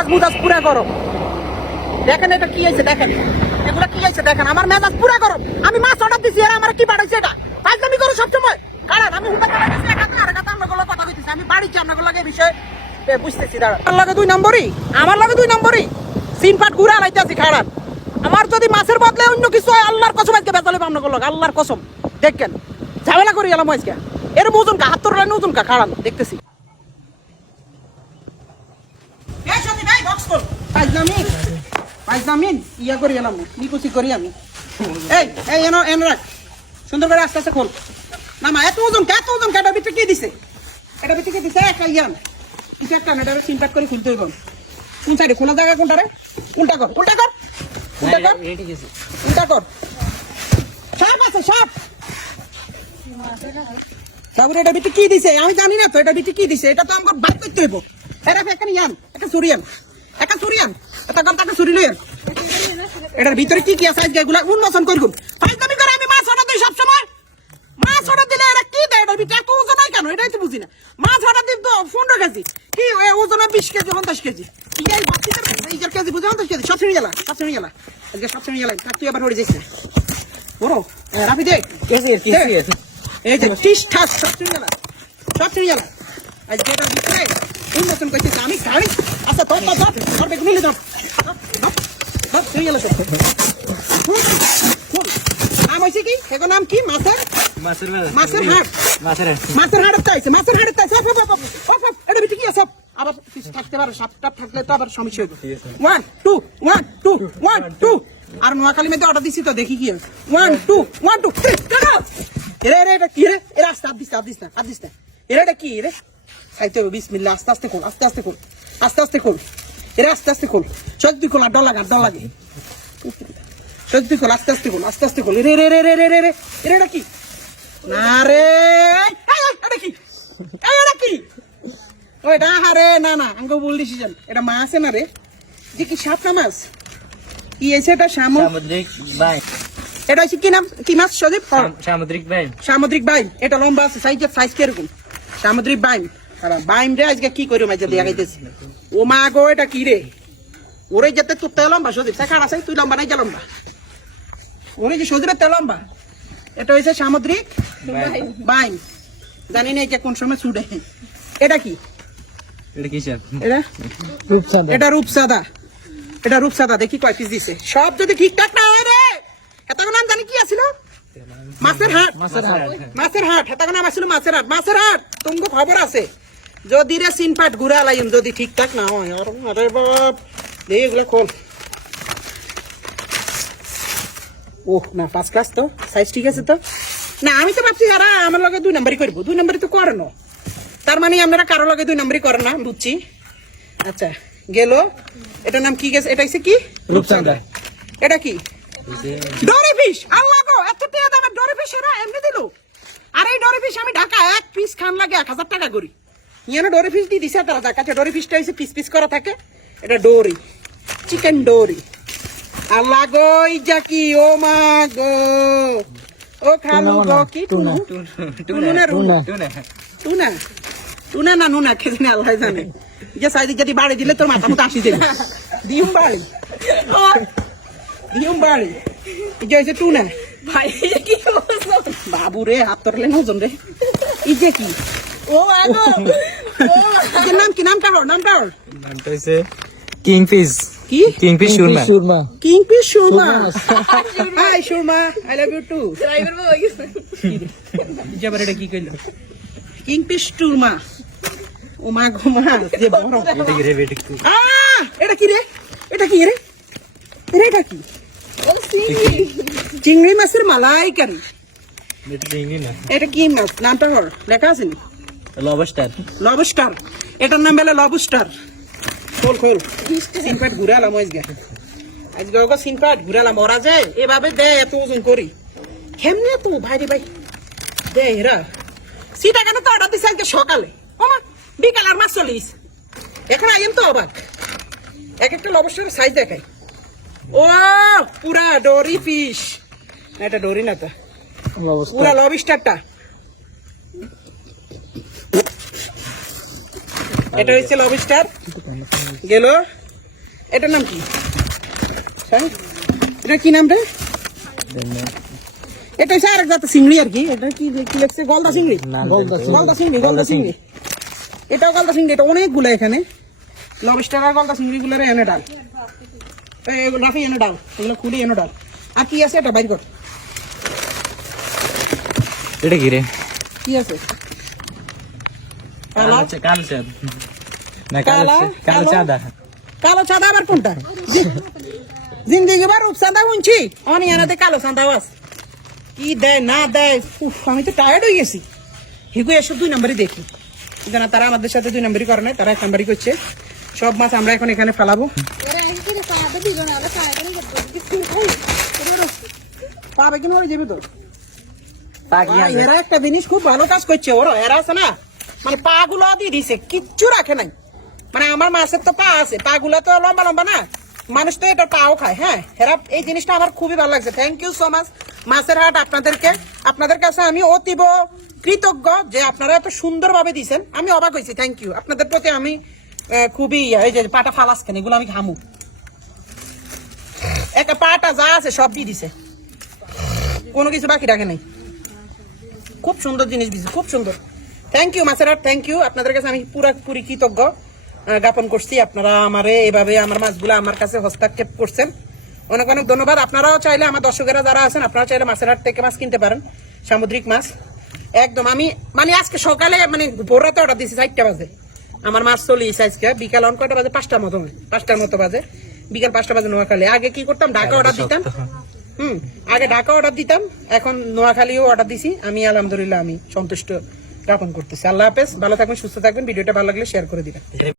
মেজাজ মুজাজ পুরা গরম। দেখেন এটা কি হয়েছে, দেখেন এগুলা কি হয়েছে, দেখেন আমার মেজাজ পুরা গরম। আমি মাছ অর্ডার দিছি, এরা আমার কি বাড়াইছে এটা ফাজলামি করো সবসময়। কারণ আমি হুন্ডা চালাই দিছি, এক হাতে আর এক হাতে আপনাগুলো কথা কইতেছি। আমি বাড়িতে আপনাগুলো লাগে বিষয় বুঝতেছি। দাঁড়া আমার লাগে 2 নম্বরই, আমার লাগে 2 নম্বরই সিনপাট ঘুরে আলাইতেছি খারাপ। আমার যদি মাছের বদলে অন্য কিছু হয় আল্লাহর কসম আজকে বেজালে আপনাগুলো আল্লাহর কসম। দেখেন ঝামেলা করি গেলাম আজকে। এর ওজন কা হাত তোর ওজন কা খারাপ দেখতেছি। ইয়া করি গেলাম নিকুচি করি আমি। এই এই এনো এন রাখ সুন্দর করে আস্তে আস্তে খোল। না মা এত ওজন কাটার ভিতরে কি দিছে, এটা ভিতরে কি দিছে একটা ইয়ান কিছু একটা না, এটা সিনপাট করে খুলতে হইব। কোন সাইডে খোলা জায়গা কোনটা রে? উল্টা কর উল্টা কর উল্টা কর উল্টা কর। সাপ আছে সাপ। তারপরে এটা ভিতরে কি দিছে আমি জানি না তো, এটা ভিতরে কি দিছে এটা তো আমার বাদ করতে হইব। এটা এখানে ইয়ান একটা সুরিয়ান একটা সুরিয়ান এটা গমটাকে সুরি লইন। এটার ভিতরে কি কি আছে আজকে এগুলা উন্মোচন করুন। ফাইজলামি করে আমি মাছ অর্ডার দিই সব সময়। মাছ অর্ডার দিলে এরা কি দেয় এটার ভিতরে এত ওজন হয় কেন এটাই তো বুঝি না। মাছ অর্ডার দিন তো 15 কেজি কি ওজন 20 কেজি 50 কেজি এই বাচ্চাদের এইটার কেজি বুঝে 50 কেজি সব ছেড়ে গেলা আজকে সব ছেড়ে গেলা। তুই আবার হয়ে যাইছিস বড় রাফি দে এই যে 30 ঠাস সব ছেড়ে গেলা আজকে এটার ভিতরে উন্মোচন করতেছি আমি গাড়ি। আচ্ছা তোর বেগুন নিলে দাও ছেড়ে গেল সব। নাম হয়েছে কি এখন নাম কি মাছের হাট এটা বিটি কি আছে আবার থাকতে পারে সাপটা থাকলে তো আবার সমস্যা হইব। 1 2 1 2 1 2 আর নোয়াখালী মধ্যে অর্ডার দিছি তো দেখি কি 1 2 1 2 3 এরে এটা কি রে এরা আস্তে আস্তে এরা এটা কি রে খাইতে হবে বিসমিল্লাহ। আস্তে আস্তে খোল এরা আস্তে আস্তে খোল সত্যি খোল আর ডর লাগে সত্যি খোল আস্তে আস্তে খোল রে এটা কি না রে এটা কি ওইটা হারে না আমাকে বল ডিসিশন এটা মাছ না রে যে কি সাপ না মাছ কি এসে এটা সামুদ্রিক বাইম। এটা হচ্ছে কি নাম কি মাছ সজীব? সামুদ্রিক বাইম। এটা লম্বা আছে সাইজ কিরকম সামুদ্রিক বাইম। বাইম রে আজকে কি করি মাঝে দিয়ে গাইতেছি ও মা গো এটা কি রে ওরে যেতে তোর তেল লম্বা সজীব সাকার আছে তুই লম্বা নাই যা লম্বা ওরে যে সজীবের তেল লম্বা। এটা হচ্ছে সামুদ্রিক বাইম। জানি না এটা কোন সময় ছুটে। এটা কি এটা রূপসাদা দেখি কয় পিস দিছে সব যদি ঠিকঠাক না হয় রে এটা নাম জানি কি আছিল মাছের হাট এটা নাম আছিল মাছের হাট তোমাকে খবর আছে যদি রে সিনপাট ঘুরা লাইম যদি ঠিকঠাক না হয় আর আরে বাপ দেখ এগুলো খোল। ওহ না ফার্স্ট ক্লাস তো সাইজ ঠিক আছে তো না। আমি তো ভাবছি যারা আমার লগে 2 নম্বরই করবো 2 নম্বরই তো করে না তার মানে আপনারা কারো লগে 2 নম্বরই করে না বুঝছি। আচ্ছা গেল এটার নাম কি গেছে এটা হচ্ছে কি রূপচাঁদা। এটা কি ডরি ফিশ। আল্লাহ গো এত টাকা দামের ডরি ফিশ এরা এমনি দিল। আর এই ডরি ফিশ আমি ঢাকা এক পিস খান লাগে 1000 টাকা করি। ইয়ানো ডরি ফিশ দিয়ে দিছে তারা কাছে ডরি ফিশটা হচ্ছে পিস করা থাকে। এটা ডরি চিকেন ডরি। আল্লাহ গো ইজা কি ও মা গো ও খালু গো কি টুনা না নুনা খেয়ে জানে আল্লাহ জানে। যে সাইদি যদি বাড়ি দিলে তোর মাথা মতো আসি যাবে ডিম বাড়ি যে হয়েছে টুনা ভাই কি বাবু রে হাত তোরলে ওজন রে ই যে কি ও নাম কি নামটা হচ্ছে kingfish Surma hi Surma I love you too জবার এটা কি কইলো কিংফিশ সুরমা ও মা গো মা যে বড় এটা কি রে এটা কি চিংড়ি মাছের মালাইকারি। এটা কি মাছ নামটা লেখা আছে নি লবস্টার এটার নাম বেলা লবস্টার। খোল সিনপাট ঘুরালাম আজকে সিনপাট ঘুরালাম ওরা যে এভাবে দেয় এত ওজন করি কেমনে তো ভাই রে ভাই দে এরা সিটা কেন তো অর্ডার দিছে আজকে সকালে ওমা বিকাল আর মাছ 40 এখন আইম তো অবাক এক একটা লবস্টারের সাইজ দেখাই। ও পুরা ডরি ফিশ এটা ডরি না তো পুরা লবস্টারটা। এটা হচ্ছে লবস্টার গেল এটার নাম কি? হ্যাঁ এটা কি নাম রে? এটা হচ্ছে আরেক জাতের চিংড়ি আর কি। এটা কি কি লাগছে? গলদা চিংড়ি। গলদা চিংড়ি। এটাও গলদা চিংড়ি। এটা অনেকগুলো এখানে লবস্টার আর গলদা চিংড়ি গুলো এনে ডাল, রাফি এনে ডাল, এগুলো খুলে এনে ডাল। আর কি আছে এটা বাইর কর। এটা কি রে? কি আছে? কালো চাঁদা আবার কোনটা? জিন্দিগি বার রূপচাঁদা উনছি অনিয়ানাতে কালো চাঁদা আস কি দেয় না দেয়। উফ, আমি তো টায়ার্ড হয়ে গেছি। হিগু এসব 2 নম্বরই দেখি, না তারা আমাদের সাথে 2 নম্বরই করে নাই, তারা 1 নম্বরই করছে। সব মাছ আমরা এখন এখানে ফেলাবো। পাবে কিনা ওরা যাবে তো। এরা একটা জিনিস খুব ভালো কাজ করছে, ওরা এরা আছে না মানে পা গুলো দিয়ে দিছে, কিচ্ছু রাখে নাই। মানে আমার মাছের তো পা আছে, পা গুলো তো লম্বা লম্বা না, মানুষ তো এটা পাও খায়। হ্যাঁ এরা এই জিনিসটা আমার খুবই ভালো লাগছে। থ্যাংক ইউ সো মাচ মাছের হাট আপনাদেরকে। আপনাদের কাছে আমি অতীব কৃতজ্ঞ যে আপনারা এত সুন্দরভাবে দিয়েছেন। আমি অবাক হয়েছি। থ্যাংক ইউ আপনাদের প্রতি। আমি খুবই এই যে পাটা ফালাস কেন এগুলো আমি ঘামু, একটা পাটা যা আছে সব দিয়ে দিছে, কোনো কিছু বাকি রাখে নাই। খুব সুন্দর জিনিস দিছে, খুব সুন্দর। থ্যাংক ইউ মাছের হাট, থ্যাংক ইউ। আপনাদের কাছে আমি পুরোপুরি কৃতজ্ঞ জ্ঞাপন করছি। আপনারা আমারে এভাবে আমার মাছগুলো আমার কাছে হস্তক্ষেপ করছেন, অনেক অনেক ধন্যবাদ। আপনারাও চাইলে আমার দর্শকেরা যারা আছেন, আপনারা চাইলে মাছের হাট থেকে মাছ কিনতে পারেন, সামুদ্রিক মাছ একদম। আমি মানে আজকে সকালে মানে ভোর রাতে অর্ডার দিয়েছি 4টা বাজে, আমার মাছ চলে এসে আজকে বিকাল অন কয়টা বাজে? 5টার মতো বাজে, বিকাল 5টা বাজে নোয়াখালী। আগে কি করতাম, ঢাকা অর্ডার দিতাম। আগে ঢাকা অর্ডার দিতাম, এখন নোয়াখালীও অর্ডার দিছি। আমি আলহামদুলিল্লাহ আমি সন্তুষ্ট জ্ঞাপন করতেছি। আল্লাহ হাফেজ, ভালো থাকবেন, সুস্থ থাকবেন। ভিডিওটা ভালো লাগলে শেয়ার করে দিবেন।